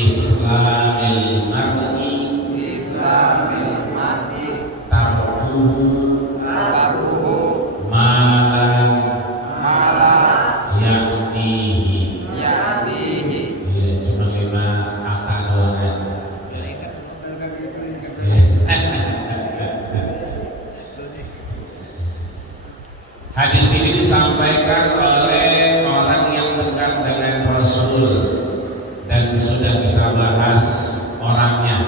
Islamil mar'i tarkuhu malam yaknihi. Ya, cuma 5 kata doang. Hadis ini disampaikan oleh orang yang dekat dengan Rasul dan sudah kita bahas orangnya.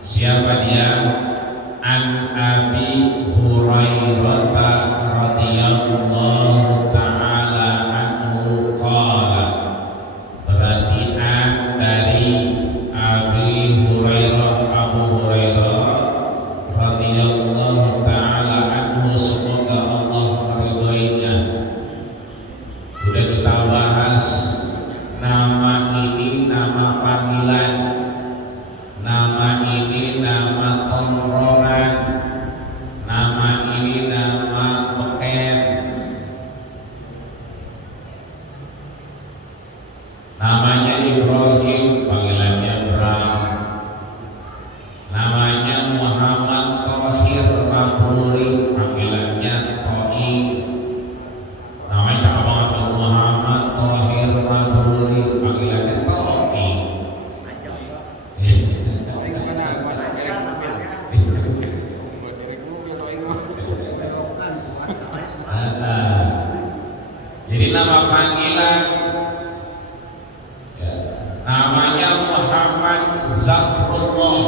Siapa dia? An Abi Hurairah radhiyallahu taala anhu qala. Berarti an dari Abi Hurairah, Abu Hurairah radhiyallahu taala anhu, semoga Allah meridhoinya. Sudah kita bahas nama ini nama panggilan, nama ini nama tongkrongan, nama ini nama beken, namanya Ibrahim, panggilannya Bram, namanya Muhammad Thohir Raburi, panggilannya Toim, namanya Abang Muhammad Thohir Raburi, panggilannya Toim. Jadi nama panggilan ya, namanya Muhammad Zafrullah,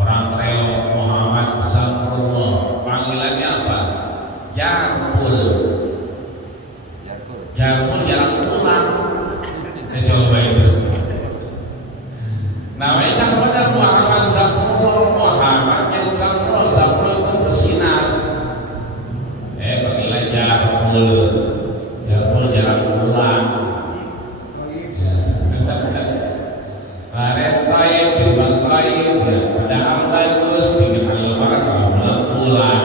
orang Treo Muhammad Zafrullah. Panggilannya apa? Jarbul. Jarbul jalan pulang. Saya coba itu. Namanya namanya Muhammad Zafrullah. Muhammad yang Zafrullah, Zafrullah itu bersinar. Panggilan Jarbul. Jarbul jalan pulang. Baret taib, timbang taib, pada bagus, tinggal lebaran kalau pulang.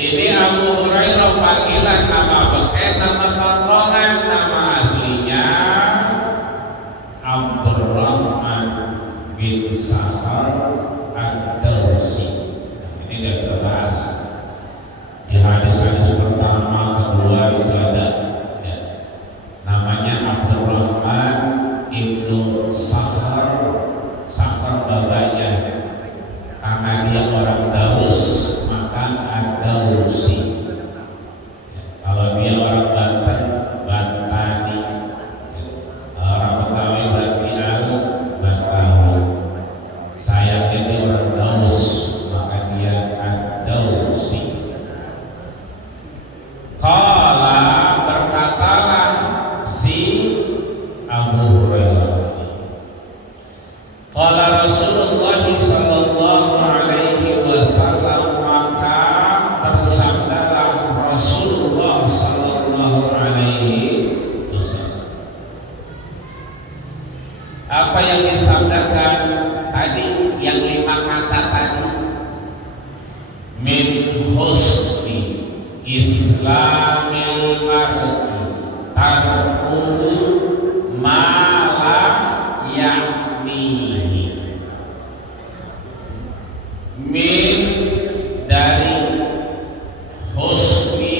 Ini Abu Hurairah, panggilan nama beken, nama tongkrongan, nama aslinya Abdurrahman bin Sakhar Ad-Dawsi. Ini sudah kita bahas di hadis-hadis pertama, kedua itu ada ya. Namanya Abdurrahman ibnu Sakhar, Sakhar bapaknya, karena dia orang Daus maka Ad-Dawsi. Kalau dia orang Banten, Bantani. Orang Betawi berarti Al-Batawi. Saya ini orang Daus, maka dia Ad-Dawsi. Qala, berkatalah si Abu Hurairah, qala Rasulullah sallallahu alaihi wasallam, maka bersabdalah Rasulullah sallallahu alaihi wasallam. Apa yang disabdakan tadi, yang 5 kata tadi, min husni Islamil mar'i tarkuhu ma la ya'nihi. Min dari husni,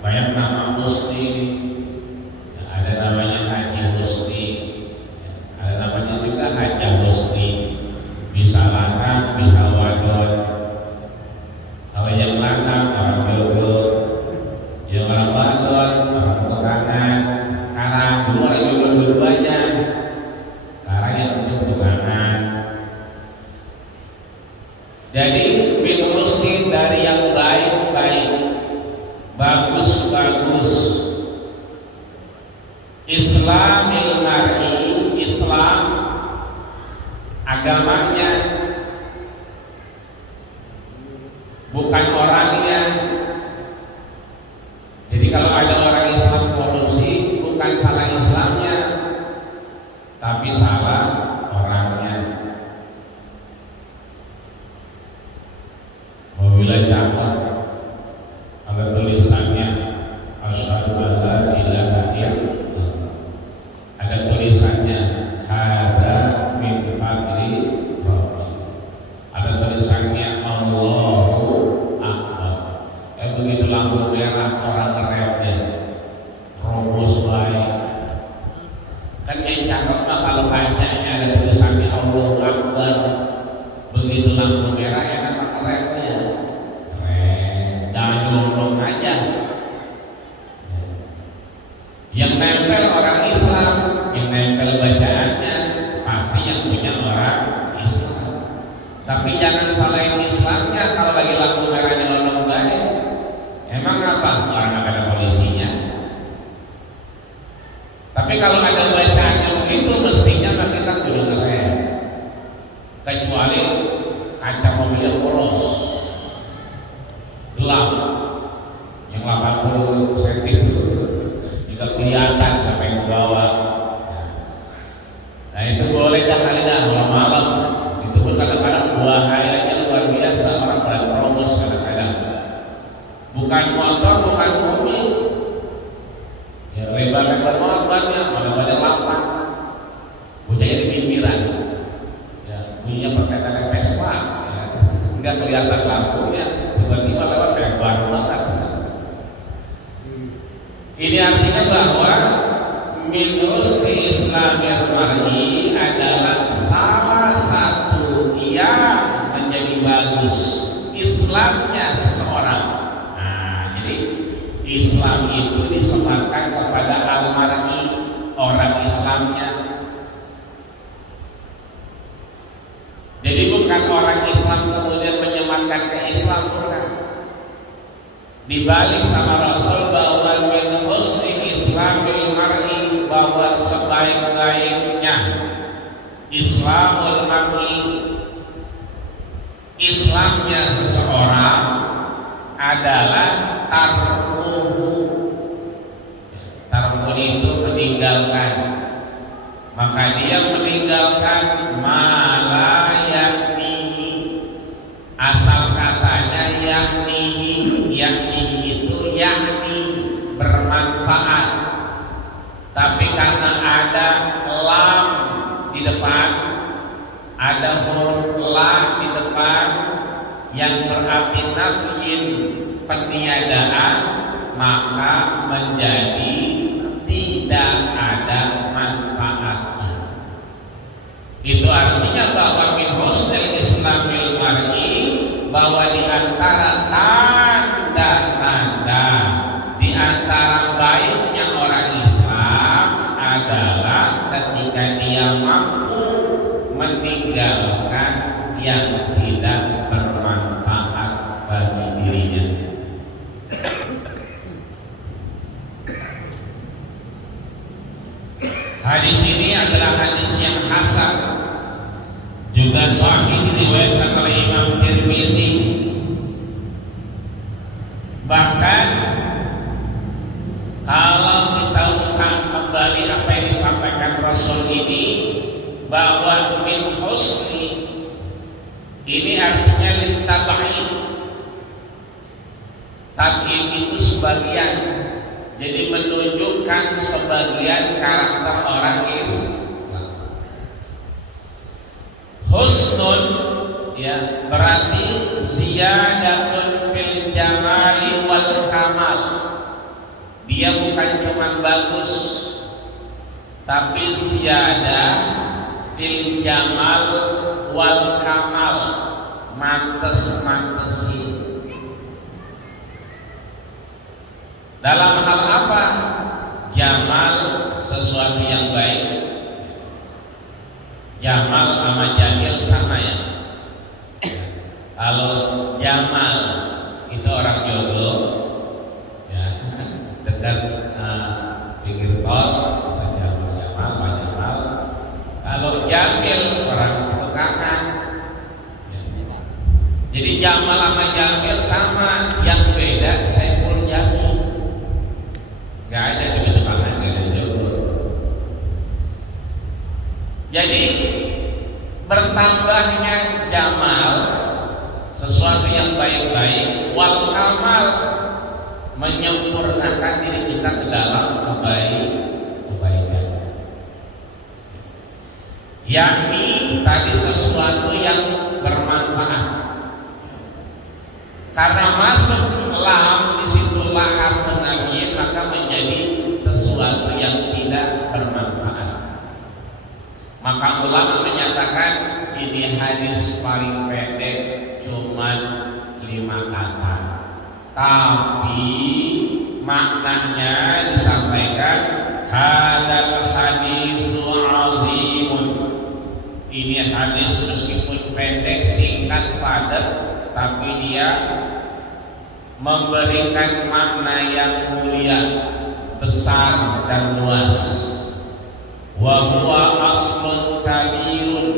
banyak nama husni. Ada namanya Haji Husni, ada namanya juga Haja Husni. Bisa lengkap, bisa wadon. Kalau yang lengkap orang jodoh, yang orang wadon orang tukangan. Karena dulu orang jodoh dua-duanya, sekarang yang untuk tukangan. Jadi min husni dari yang baik-baik, bagus-bagus. Islamil mar'i, Islam agamanya, bukan orangnya. Jadi kalau ada orang Islam korupsi, bukan salah Islamnya, tapi salah orangnya. Apabila catat ada tulisannya asyhadu an la begitu lampu merah orang ngeremnya robos baik. Kan yang cakep mah kalau kacanya ada tulisannya Allahu Akbar, begitu lampu merah enak mah remnya keren, jangan nyolong aja. Yang nempel orang Islam, yang nempel bacaannya pasti yang punya orang Islam. Tapi jangan salahin Islamnya kalau lagi lampu merahnya nolong baik. Emang apa? Orang akan ada polisinya. Tapi kalau ada bacaannya begitu, mestinya kita kudu ngerem. Kecuali kaca mobilnya polos, gelap, yang 80 cm itu juga kelihatan sampai ke bawah. Nah itu boleh dah kali dah malam. Itu pun kadang-kadang bahayanya luar biasa, orang pada terobos kadang-kadang. Bukan motor, bukan mobil. Ya lebar-lebar bannya, badan lapang. Bocahnya di pinggiran. Ya bunyinya perkataan Vespa. Ya. Enggak kelihatan lampunya, tiba-tiba lewat lebar banget. Ini artinya bahwa min husni islamil mar'i adalah salah satu yang menjadi bagus Islamnya seseorang. Nah, jadi Islam itu disematkan kepada al-mar'i, orang Islamnya. Jadi bukan orang Islam kemudian menyematkan ke Islam, bukan. Dibalik sama Rasul bahwa min husni islamil mar'i, bahwa sebaik-baiknya Islamul mar'i, Islamnya seseorang adalah tarkuhu. Tarkuhu itu meninggalkan, maka dia meninggalkan mala yaknihi. Asal katanya yaknihi, yaknihi itu yakni bermanfaat, tapi karena ada lam di depan, ada huruf la di depan yang berarti nafyin, peniadaan, maka menjadi tidak ada manfaatnya. Itu artinya bahwa min husnil islamil mar'i, bahwa di antara tanda-tanda, di antara baiknya orang Islam adalah ketika dia mampu meninggalkan yang tidak bermanfaat bagi dirinya. Hadis ini adalah hadis yang hasan, juga sahih diriwayatkan oleh Imam Tirmizi. Bahkan kalau kita buka kembali apa yang disampaikan Rasul ini, bahwa min husni ini artinya lintabain. Tab'in itu sebagian, jadi menunjukkan sebagian karakter orang Islam. Husnun ya berarti ziyadatun fil jamali wal kamal. Dia bukan cuma bagus, tapi ziyadah fil jamal wal kamal, mantes-mantesi. Dalam hal apa? Jamal sesuatu yang baik. Jamal sama jamil sama ya. Kalau Jamal itu orang jodoh, ya, dekat pinggir tol, bisa Jamal, banyak hal. Kalau Jamil orang petukangan. Jadi Jamal sama Jamil sama, yang beda Saiful Jamil. Gak ada di petukangan, gak ada jodoh. Jadi bertambahnya Jamal, sesuatu yang baik-baik, wal kamal, menyempurnakan diri kita ke dalam kebaikan. Yakni tadi sesuatu yang bermanfaat. Karena masuk lam di harfun nabiyyin maka menjadi sesuatu yang tidak bermanfaat. Maka ulama menyatakan ini hadis paling pendek cuma 5 kata, tapi maknanya disampaikan hadal hadisu azimun. Ini hadis meskipun pendek, singkat, padat, tapi dia memberikan makna yang mulia, besar dan luas. Wa huwa aslun kabirun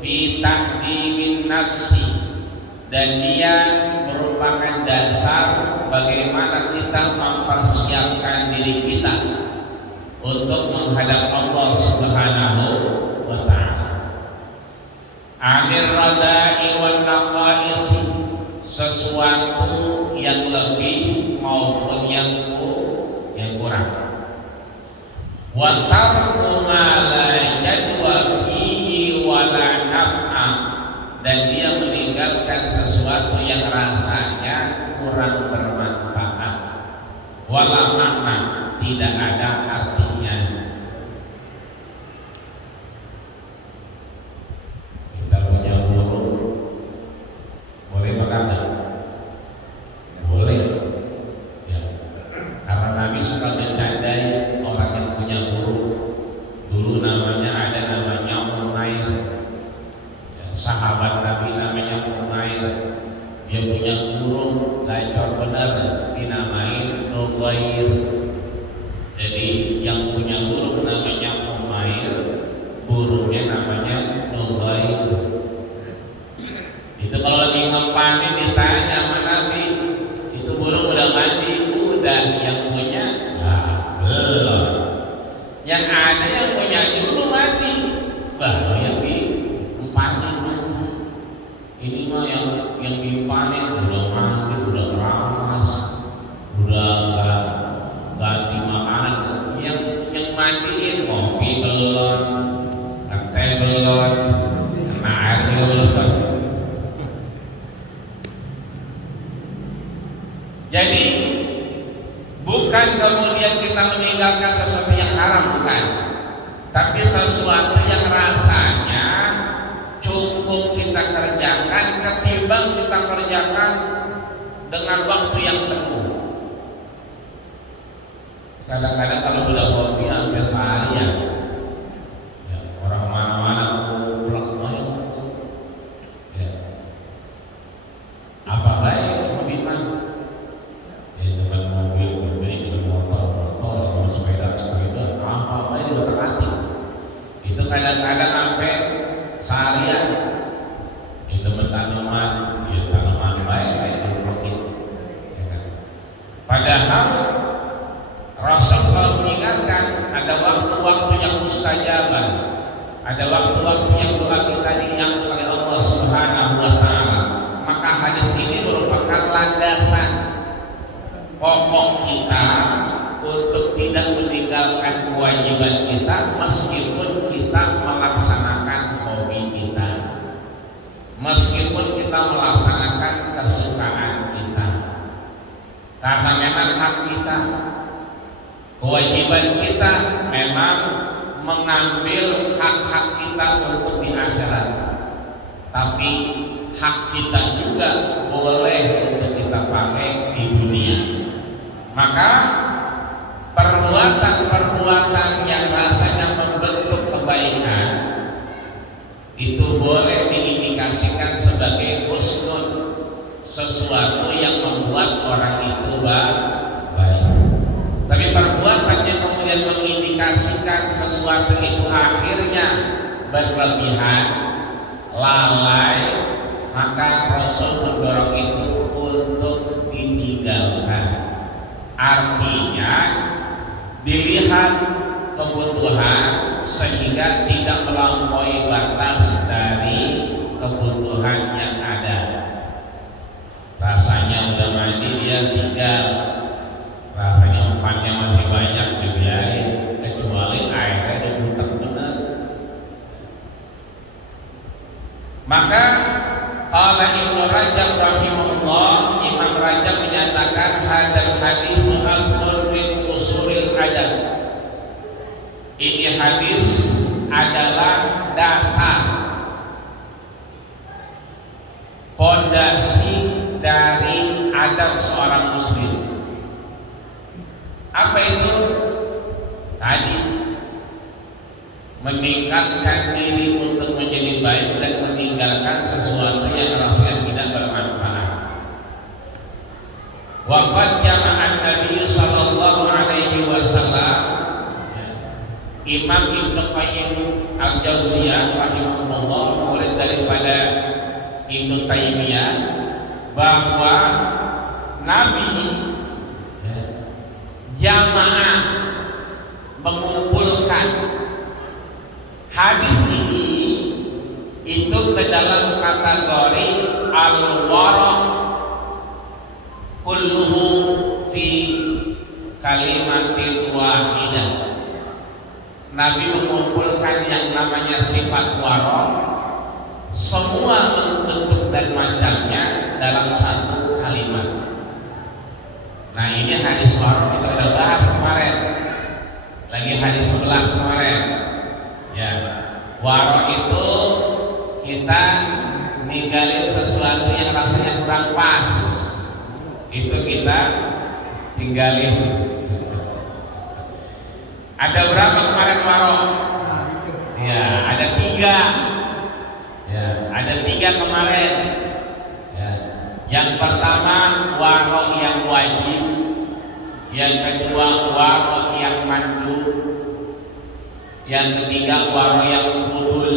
fi ta'dimin nafsi, dan dia merupakan dasar bagaimana kita mempersiapkan diri kita untuk menghadap Allah Subhanahu wa ta'ala. Amir radai wan naqaisi, sesuatu yang lebih maupun yang kurang. Wa tarku ma la jadwa fihi wa la naf'a, dan dia meninggalkan sesuatu yang rasanya kurang bermanfaat, wala makna, tidak ada artinya. Kita punya guru, boleh makan tak? Boleh ya. Karena Nabi suka bercandai orang yang punya guru. Dulu namanya Umair ya, sahabat Nabi namanya Umair. Dia punya guru gacor benar, dinamai Nubair. Jadi yang punya guru namanya Umair, gurunya namanya Nubair. Itu kalau lagi ngempanin ditanya sama Nabi, itu burung udah mandi? Udah. Yang punya? Nah, belum. Yang ada yang punya dulu mati, baru yang dimpanin mandi. Ini mah yang dipanen udah mandi, udah keramas, udah enggak ganti makanan. Yang mandiin kopi belum, teh belum, kena air belum. Jadi bukan kemudian kita meninggalkan sesuatu yang haram, bukan, tapi sesuatu yang rasanya cukup kita kerjakan ketimbang kita kerjakan dengan waktu yang penuh. Kadang-kadang kalau udah hobi sampai seharian ya, orang mana-mana pulang ya. Apa baik hobi mah ya, dengan mobil, dengan motor, dengan sepeda, apa baik diutak-atik. Itu kadang-kadang sampai seharian. Itu tanaman, ya tanaman baik itu profit ya kan? Padahal Rasul selalu mengingatkan ada waktu-waktu yang mustajabah, ada waktu-waktu yang doa kita diangkat oleh Allah Subhanahu wa ta'ala. Maka hadis ini merupakan landasan pokok kita untuk tidak meninggalkan kewajiban kita meskipun kita melaksanakan hobi kita, meskipun kita melaksanakan kesukaan kita, karena memang hak kita. Kewajiban kita memang mengambil hak-hak kita untuk di akhirat, tapi hak kita juga boleh untuk kita pakai di dunia. Maka perbuatan-perbuatan yang rasanya membentuk kebaikan itu boleh diindikasikan sebagai husnul, sesuatu yang membuat orang itu baik. Tapi perbuatan yang kemudian mengindikasikan sesuatu itu akhirnya berlebihan, lalai, maka Rasul mendorong itu untuk ditinggalkan. Artinya dilihat kebutuhan sehingga tidak melampaui batas dari kebutuhan yang ada. Rasanya udah mandi dia tinggal, rasanya umpannya masih banyak dibiarin, kecuali airnya udah butek bener. Maka qala Ibnu Rajab rahimahullah, Imam Rajab menyatakan hadal hadis Ini hadis adalah dasar pondasi dari adab seorang muslim. Apa itu? Tadi meningkatkan diri untuk menjadi baik dan meninggalkan sesuatu yang rasanya tidak bermanfaat. Waqad jama'an Nabi sallallahu alaihi wasallam, Imam Ibnu Qayyim Al-Jauziyah rahimahullah, murid daripada Ibnu Taimiyah, bahwa Nabi jamaah mengumpulkan hadis ini itu ke dalam kategori al-wara kulluhu fi kalimatin wahidah. Nabi mengumpulkan yang namanya sifat wara, semua bentuk dan macamnya dalam satu kalimat. Nah, ini hadis wara kita udah bahas kemarin, lagi hadis 11 kemarin. Ya, wara itu kita ninggalin sesuatu yang rasanya kurang pas, itu kita tinggalin. Ada berapa kemarin waro? Ya, ada 3. Ya, ada 3 kemarin. Ya. Yang pertama waro yang wajib, yang kedua waro yang mandub, yang ketiga waro yang fudul.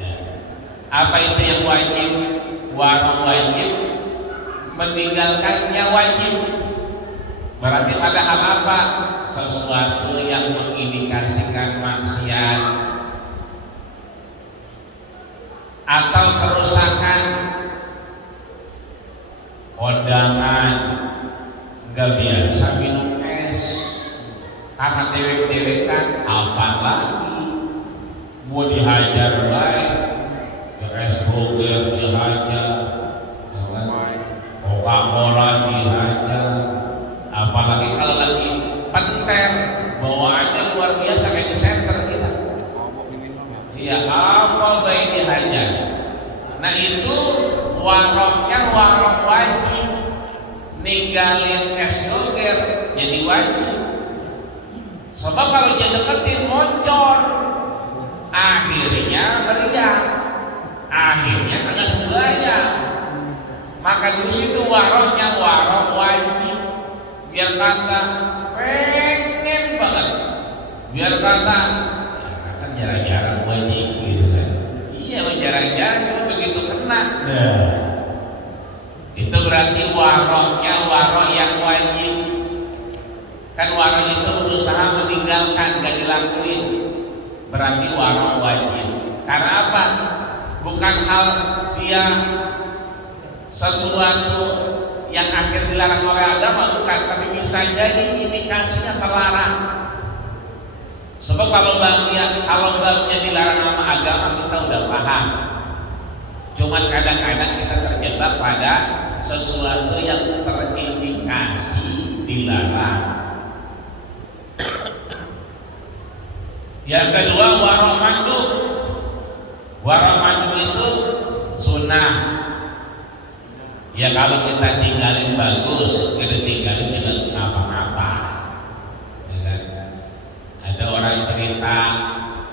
Ya. Apa itu yang wajib? Waro wajib, meninggalkannya wajib. Berarti pada hal apa? Sesuatu yang mengindikasikan maksiat atau kerusakan, kondangan, nggak biasa minum es karena dewek-dewekan, apa lagi mau dihajar baik, es burger dihajar, Coca-Cola dihajar. Apalagi kalau lagi penter, bawaannya luar biasa kayak di center kita. Iya, apa baik dihajar. Nah, itu waroknya warok wajib. Ninggalin es doger jadi wajib. Sebab kalau dia deketin moncor, akhirnya meriah, akhirnya kagak sembahyang. Maka di situ waroknya warok wajib. Biar kata pengen banget, biar kata ya, kan jarang-jarang wajib gitu kan. Iya, jarang-jarang begitu kena. Nah, itu berarti waroknya warok yang wajib. Kan warok itu berusaha meninggalkan, gak dilakuin. Berarti warok wajib. Karena apa? Bukan hal dia sesuatu yang akhir dilarang oleh agama, bukan, tapi bisa jadi indikasinya terlarang. Sebab kalau babnya dilarang sama agama kita udah paham. Cuman kadang-kadang kita terjebak pada sesuatu yang terindikasi dilarang. Yang kedua warok mandub. Warok mandub itu sunnah. Ya kalau kita tinggalin bagus, kita tinggalin juga apa-apa. Ya kan? Ada orang cerita,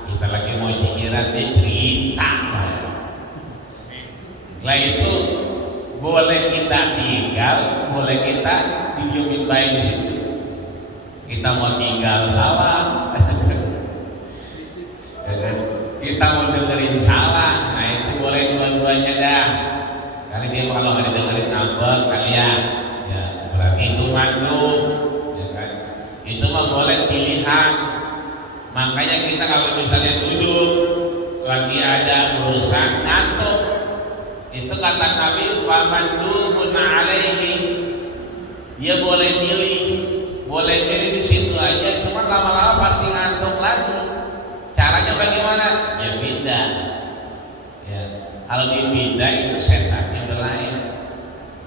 kita lagi mau jihiran, dia cerita. Setelah itu boleh kita tinggal, boleh kita dijumin baik di situ. Kita mau tinggal salah, ya kan? Kita mau dengerin salah, nah itu boleh dua-duanya dah. Kali dia kalau nggak didengerin ngambek kalian, ya berarti itu mandub, ya kan? Itu mah boleh pilihan. Makanya kita kalau misalnya duduk lagi ada urusan ngantuk, itu kata Nabi, "Famandubun alaihi." Dia boleh milih di situ aja, cuma lama-lama pasti ngantuk lagi. Caranya bagaimana? Ya beda. Ya, kalau dipindah itu setannya udah lain.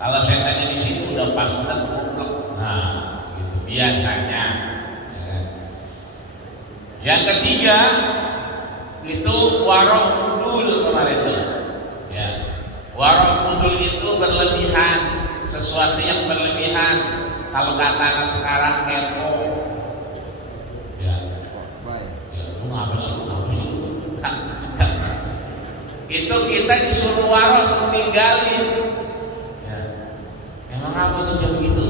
Kalau setannya di situ udah pas banget kuplek. Nah, gitu biasanya. Ya. Yang ketiga itu warok fudul kemarin tuh. Ya. Warok fudul itu berlebihan, sesuatu yang berlebihan. Kalau kata anak sekarang kepo. Ya. Ya, lu ngapa sih? Itu kita disuruh warok tinggalin. Ya. Emang apa tuh jam begitu?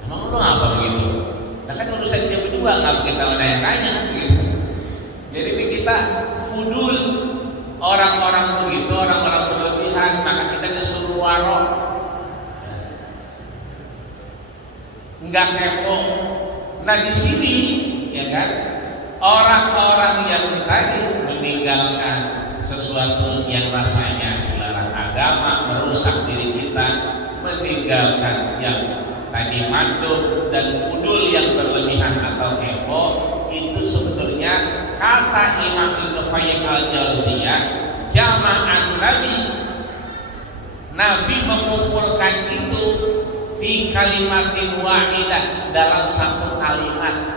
Emang lu apa begitu? Nah kan urusan dia berdua, nggak kita nanya-nanya gitu. Jadi ini kita fudul, orang-orang begitu, orang-orang berlebihan, maka kita disuruh warok, nggak kepo. Nah di sini, ya kan, orang-orang yang tadi meninggalkan sesuatu yang rasanya dilarang agama, merusak diri kita, meninggalkan yang tadi mandub dan fudul yang berlebihan atau kepo, itu sebetulnya kata Imam Ibnu Qayyim al-Jauziyah, jama'an Nabi mengumpulkan itu fi kalimatin wahidah, dalam satu kalimat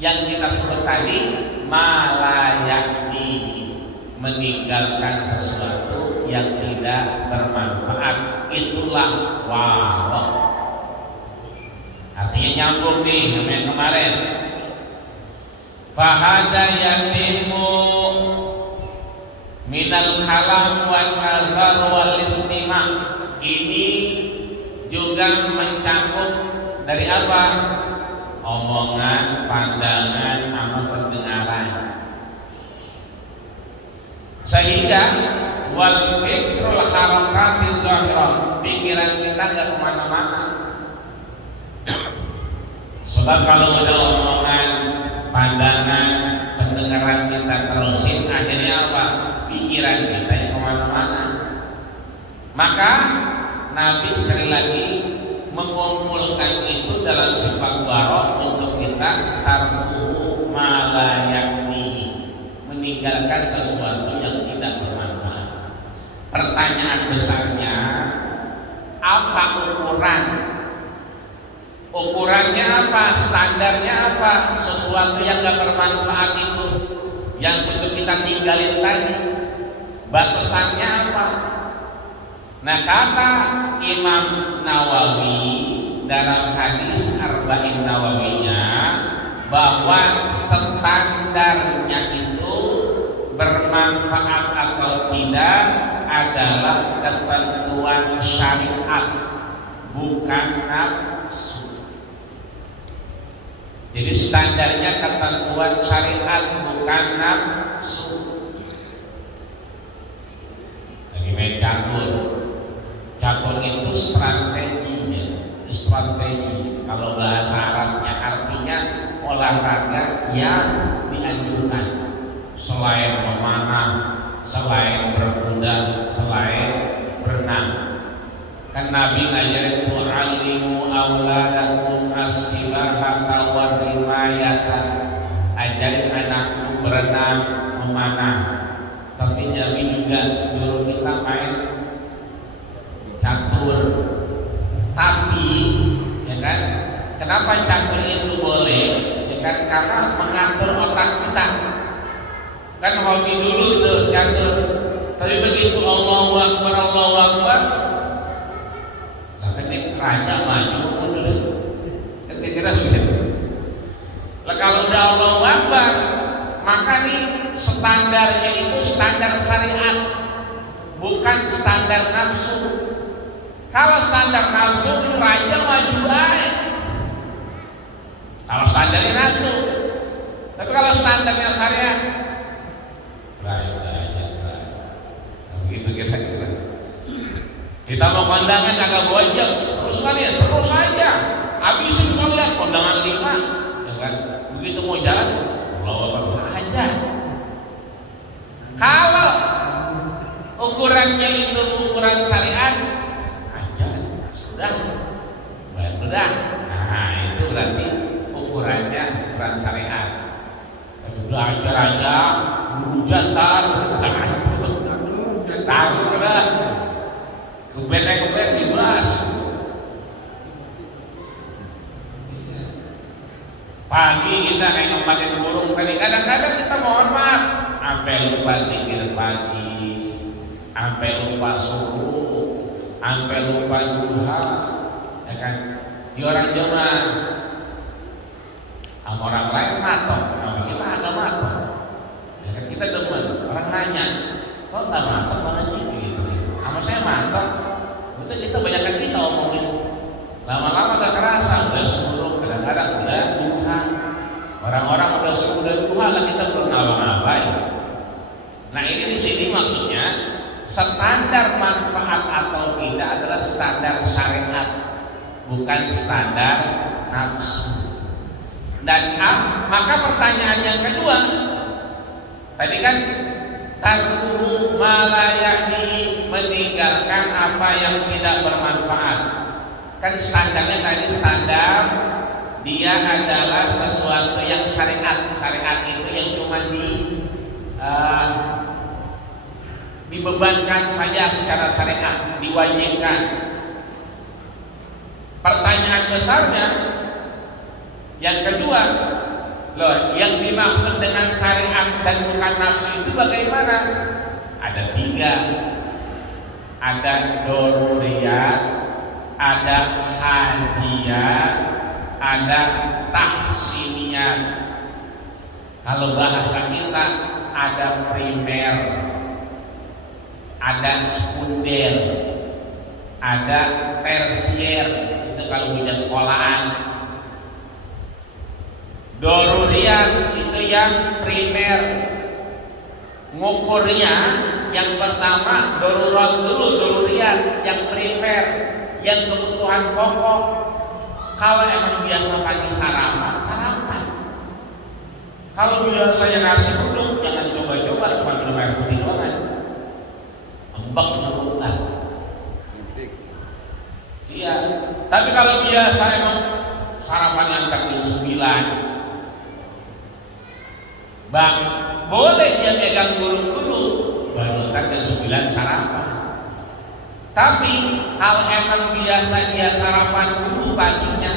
yang kita sebut tadi, malayakni, meninggalkan sesuatu yang tidak bermanfaat, itulah warok. Artinya nyambung nih sama yang kemarin. Fahada yatimu minal kalam wal nazar wal istima'. Ini juga mencakup dari apa? Omongan, pandangan, sama pendengaran. Sehingga wal fikrul harakati zahirah, pikiran kita nggak kemana-mana. Sebab kalau ada omongan, pandangan, pendengaran kita terusin, akhirnya apa? Pikiran kita yang kemana-mana. Maka Nabi sekali lagi mengumpulkan itu dalam sifat warok untuk kita tarku malayakni, meninggalkan sesuatu yang tidak bermanfaat. Pertanyaan besarnya, apa ukuran? Ukurannya apa? Standarnya apa? Sesuatu yang gak bermanfaat itu yang untuk kita tinggalin tadi, batasannya apa? Nah kata Imam Nawawi dalam hadis Arba'in Nawawinya, bahwa standarnya itu bermanfaat atau tidak adalah ketentuan syariat, bukan nafsu. Jadi standarnya ketentuan syariat, bukan nafsu. Lagi main catur. Catur itu strateginya, strategi. Kalau bahasa Arabnya artinya olahraga yang dianjurkan, selain memanah, selain berkuda, selain berenang. Kan Nabi ngajarin tu'allimu auladakum as-sibahata wa rimayata, ajarin anakku berenang, memanah. Tapi Nabi juga nyuruh kita main catur. Tapi ya kan, kenapa catur itu boleh? Ya kan, karena mengatur otak kita. Kan hobi dulu itu catur. Tapi begitu Allahu Akbar, Allahu Akbar, lah kan raja maju mundur. Kan kira-kira begitu. Lah kalau udah Allahu Akbar, maka nih standarnya itu standar syariat, bukan standar nafsu. Kalau standar nafsu, raja maju baik. Kalau standarnya nafsu. Tapi kalau standarnya syariat, raja. Begitu kira-kira. Kita mau kondangan kagak bojol, terus kalian terus saja. Habisin kalian kondangan 5, ya kan? Begitu mau jalan, Allah aja. Kalau ukurannya itu ukuran syariat, sudah. Nah itu berarti ukurannya ukuran syariat. Udah aja buru jantan, takut udah kebet dibahas. Pagi kita kayak ngematin burung tadi, kadang-kadang kita mohon maaf sampai lupa zikir pagi, sampai lupa subuh, sampai lupa duha, ya kan? Di orang Jawa sama orang lain matok, sama kita agak matok, ya kan? Kita demen, orang nanya, kok nggak matok mana gitu? Sama saya matok, itu kita banyakkan kita omongnya, lama-lama gak kerasa, udah suruh, kadang-kadang udah duha, orang-orang udah suruh udah duha lah, kita belum ngapa-ngapain. Nah ini di sini maksudnya standar manfaat atau tidak adalah standar syariat, bukan standar nafsu. Dan maka pertanyaan yang kedua tadi kan tarkuhu ma la ya'ni, meninggalkan apa yang tidak bermanfaat. Kan standarnya tadi standar dia adalah sesuatu yang syariat. Syariat itu yang cuma dibebankan saja secara syariat, diwajibkan. Pertanyaan besarnya yang kedua, loh, yang dimaksud dengan syariat dan bukan nafsu itu bagaimana? Ada tiga, ada doruriyat, ada hajiyat, ada tahsiniyat. Kalau bahasa kita ada primer, ada sekunder, ada tersier. Itu kalau punya sekolahan. Doruriyat itu yang primer, ngukurnya yang pertama darurat dulu, doruriyat yang primer, yang kebutuhan pokok. Kalau emang biasa pagi sarapan, sarapan. Kalau biasanya nasi uduk, jangan coba-coba cuma minum air putih doang. Embak nyebutan. Iya. Tapi kalau biasa emang sarapan yang jam 9, Bang, boleh dia pegang burung dulu, baru kan jam 9 sarapan. Tapi kalau emang biasa dia sarapan dulu paginya,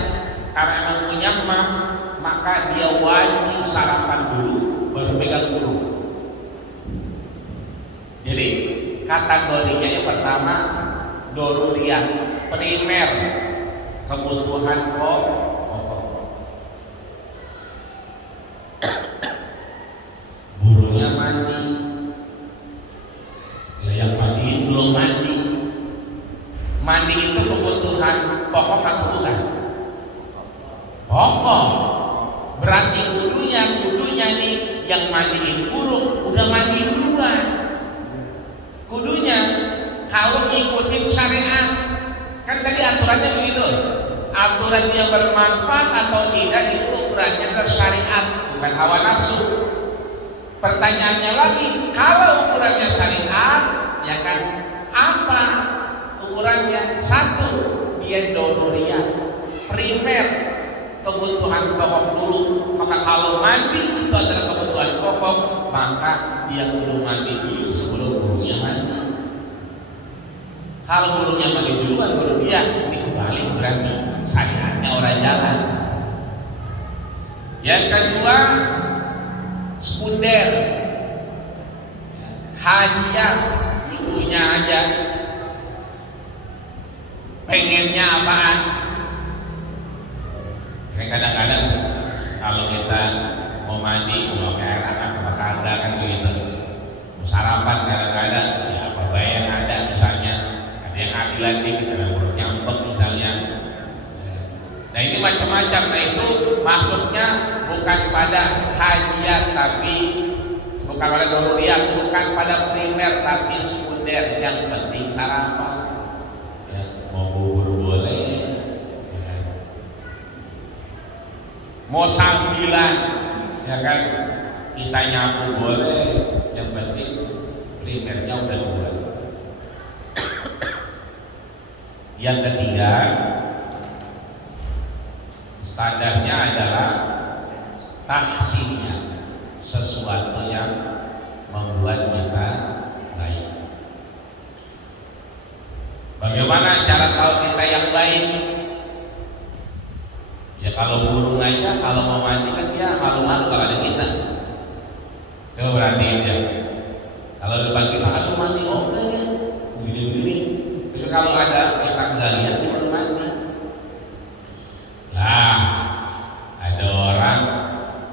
karena emang punya mah, maka dia wajib sarapan dulu, baru pegang burung. Jadi kategorinya yang pertama doruriyat, primer, kebutuhan pokok. Burungnya mandi, yang mandiin belum mandi. Mandi itu kebutuhan pokok atau bukan? Pokok. Berarti kudunya nih yang mandiin burung udah mandi duluan. Kudunya kalau ngikutin syariat, kan tadi aturannya begitu. Aturan dia bermanfaat atau tidak itu ukurannya ke syariat, bukan hawa nafsu. Pertanyaannya lagi, kalau ukurannya syariat, ya kan apa ukurannya? Satu, dia doruriyat, primer, kebutuhan pokok dulu. Maka kalau mandi itu adalah kebutuhan pokok, maka dia kudu mandi dulu sebelum burungnya mandi. Kalau burungnya mandi duluan baru dia, ini kebalik berarti syariatnya orang jalan. Yang kedua, sekunder, hajiyat, butuhnya aja, pengennya apaan. Kadang-kadang kalau kita mau mandi, mau pakai air hangat apa kagak kan begitu. Mau sarapan kadang-kadang ya apa baik yang ada, misalnya ada yang adilan dikit, ada yang nyambek misalnya. Nah ini macam-macam. Nah itu masuknya bukan pada hajiyat, tapi bukan pada doruriyat, bukan pada primer, tapi sekunder. Yang penting sarapan. Ya, mau bubur boleh, ya. Mau sambilan, ya kan, kita nyapu boleh. Yang penting primernya udah buat. Yang ketiga, standarnya adalah tahsinnya, sesuatu yang membuat kita baik. Bagaimana cara tahu kita yang baik? Ya kalau burung aja kalau mau mandi kan dia malu-malu kalau ada kita. Coba perhatiin dia. Kalau depan kita ayo mandi, oh enggak dia gini-gini. Tapi kalau ada kita sekalian dia baru mandi. Lah ada orang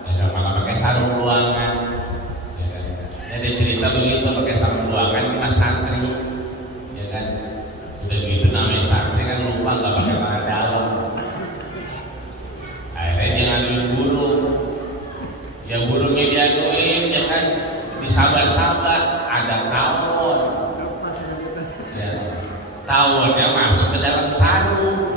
yang malah pakai sarung ruangan. Ya kan? Ada cerita begitu pakai sarung ruangan mas santri, ya kan? Udah gitu namanya santri kan lupa nggak pakai celana dalam. Akhirnya dia ngambil burung, ya burungnya diaduin, ya kan? Disabar-sabar, ada tawon, ya, tawonnya masuk ke dalam sarung.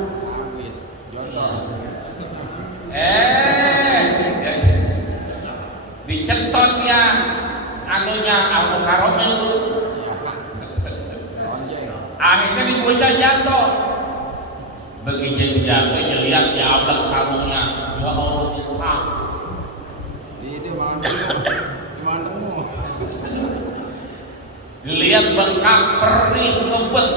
Dicetot ya anunya al-mukarramnya itu. Akhirnya dibocah jatuh. Begitu jatuh dia lihat dia abang sarungnya. Ya Allah bengkak. Ini mana temu. Dilihat bengkak, perih, ngebet.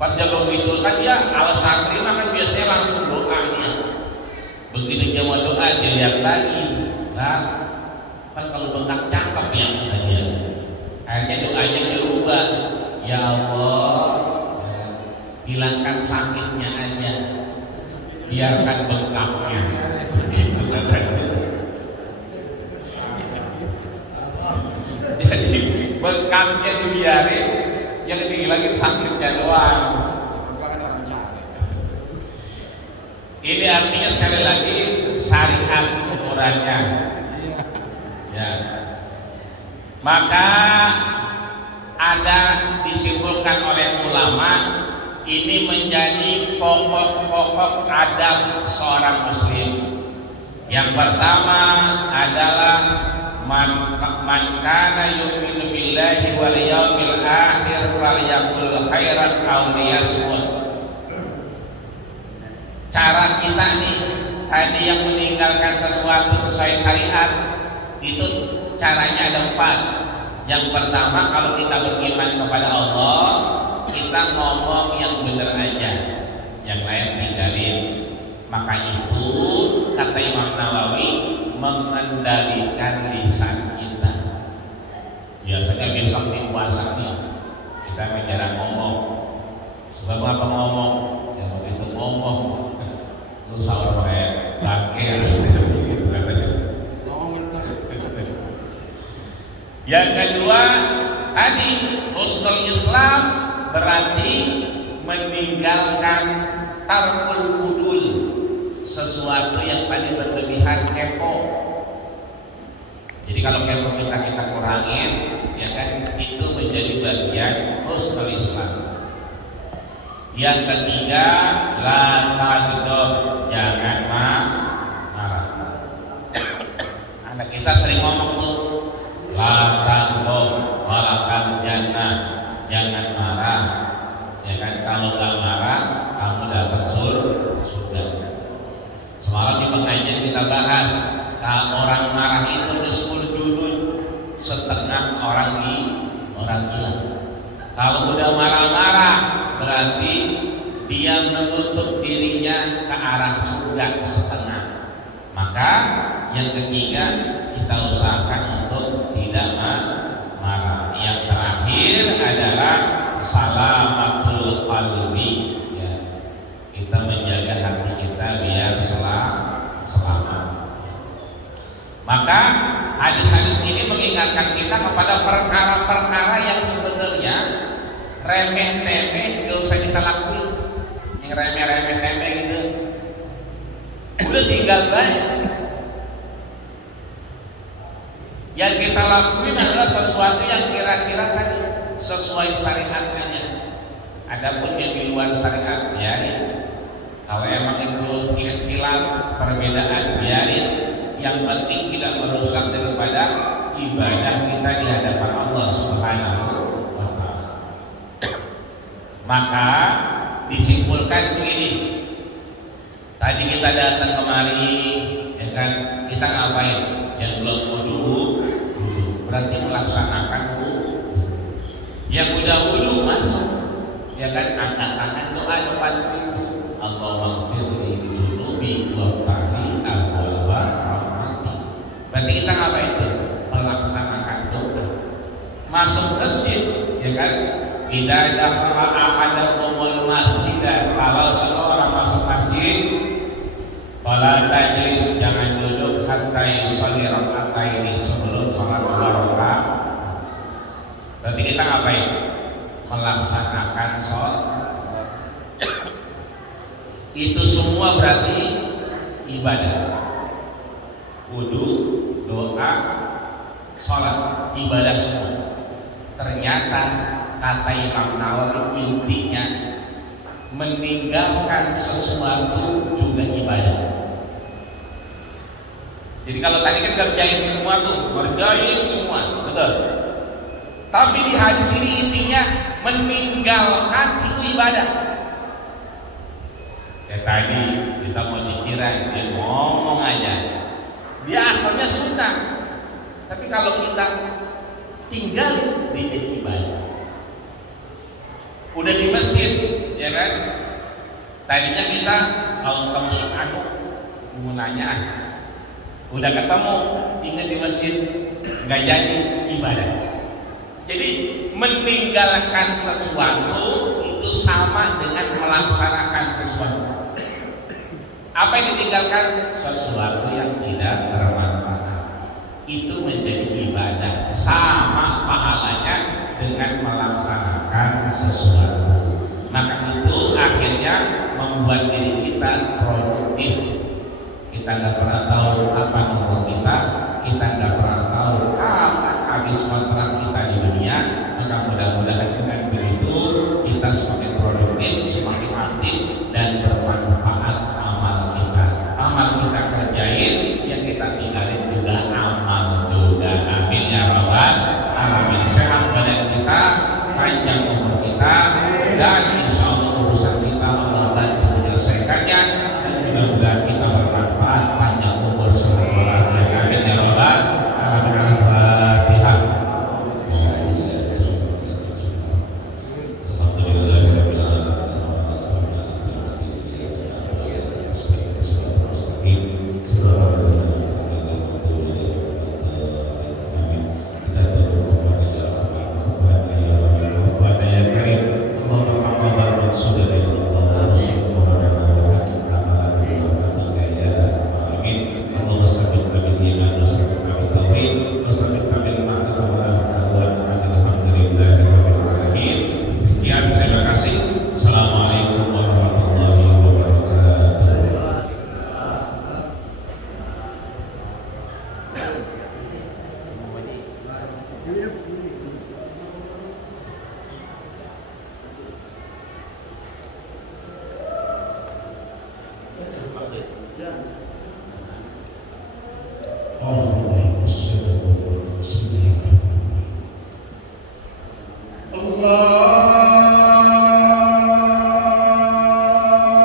Pas dia begitu kan dia ala santri kan biasanya langsung doanya. Begitu dia mau doa dilihat lagi, lah kan kalau bengkak cakep ya kata dia. Akhirnya doanya dirubah, ya Allah, hilangkan sakitnya aja, biarkan bengkaknya. Begitu katanya. Jadi bengkaknya dibiarin, yang dihilangin sakitnya doang. Ini artinya sekali lagi syariat ukurannya. Ya. Maka ada disimpulkan oleh ulama ini menjadi pokok-pokok adab seorang muslim. Yang pertama adalah man kana yu'minu billahi wal yawmil akhir falyaqul khairan aw liyasmut. Cara kita nih tadi yang meninggalkan sesuatu sesuai syariat itu caranya ada 4. Yang pertama kalau kita beriman kepada Allah kita ngomong yang benar aja, yang lain tinggalin. Maka itu kata Imam Nawawi mengendalikan lisan kita. Biasanya besok di puasa nih kita bicara ngomong. Sebab apa ngomong? Ya begitu ngomong lu sahur kayak bakir gitu katanya. Yang kedua tadi husnul Islam berarti meninggalkan tarkul fudul, sesuatu yang tadi berlebihan kepo. Jadi kalau kepo kita kurangin, ya kan itu menjadi bagian husnul Islam. Yang ketiga, la taghdab, jangan marah. Anak kita sering ngomong tuh, la taghdab, walakal jannah, jangan marah. Ya kan kalau nggak marah, kamu dapat surga. Semalam di pengajian kita bahas, kalau orang marah itu disebut dulu setengah orang gila. Kalau udah marah-marah berarti dia menutup dirinya ke arah surga setengah. Maka yang ketiga kita usahakan untuk tidak marah. Yang terakhir adalah salamatul qalbi, ya. Kita menjaga hati kita biar selamat. Maka hadis-hadis ini mengingatkan kita kepada perkara-perkara yang sebenarnya remeh-temeh gak usah kita lakuin. Yang remeh-temeh gitu udah tinggal banyak. Yang kita lakuin adalah sesuatu yang kira-kira tadi sesuai syariatnya. Adapun yang di luar syariat biarin. Kalau emang itu istilah perbedaan biarin. Yang penting tidak merusak daripada ibadah kita di hadapan Allah Subhanahu wa ta'ala. Maka disimpulkan begini. Tadi kita datang kemari, ya kan, kita ngapain? Yang belum wudu, berarti melaksanakan wudu. Yang udah wudu masuk, ya kan, angkat tangan doa depan pintu. Allahumma ighfir masuk masjid, ya kan? Idza dakhala ahadukumul masjid, kalau seorang masuk masjid, fala tajlis, jangan duduk hatta yusalli raka'ataini, sebelum salat 2 rakaat. Berarti kita ngapain? Melaksanakan sholat. Itu semua berarti ibadah. Wudu, doa, sholat, ibadah semua. Ternyata kata Imam Nawawi intinya meninggalkan sesuatu juga ibadah. Jadi kalau tadi kan kerjain semua tuh, kerjain semua, betul. Tapi di hadis ini intinya meninggalkan itu ibadah. Ya tadi kita mau dikira dia ngomong aja, dia asalnya sunnah. Tapi kalau kita tinggalin dia jadi ibadah. Udah di masjid, ya kan? Tadinya kita kalau ketemu Syekh Anu mau nanya, udah ketemu, ingat di masjid, nggak jadi ibadah. Jadi meninggalkan sesuatu itu sama dengan melaksanakan sesuatu. Apa yang ditinggalkan? Sesuatu yang tidak bermanfaat. Itu menjadi ibadah, sama pahalanya dengan melaksanakan sesuatu. Maka itu akhirnya membuat diri kita produktif. Kita nggak pernah tahu kapan umur kita nggak pernah tahu kapan habis kontrak kita di dunia. Maka mudah-mudahan dengan begitu kita semakin produktif, semakin aktif dan bermanfaat amal kita. Amal kita kerjain, yang kita tinggalin juga amal juga. Amin ya rabbal alamin. Sehat badan kita, panjang umur kita, dan insya Allah urusan kita Allah bantu menyelesaikannya, dan mudah-mudahan kita bermanfaat, panjang umur seluruh orang. Amin ya rabbal alamin. Al-Fatihah. Assalamualaikum warahmatullahi wabarakatuh. Allah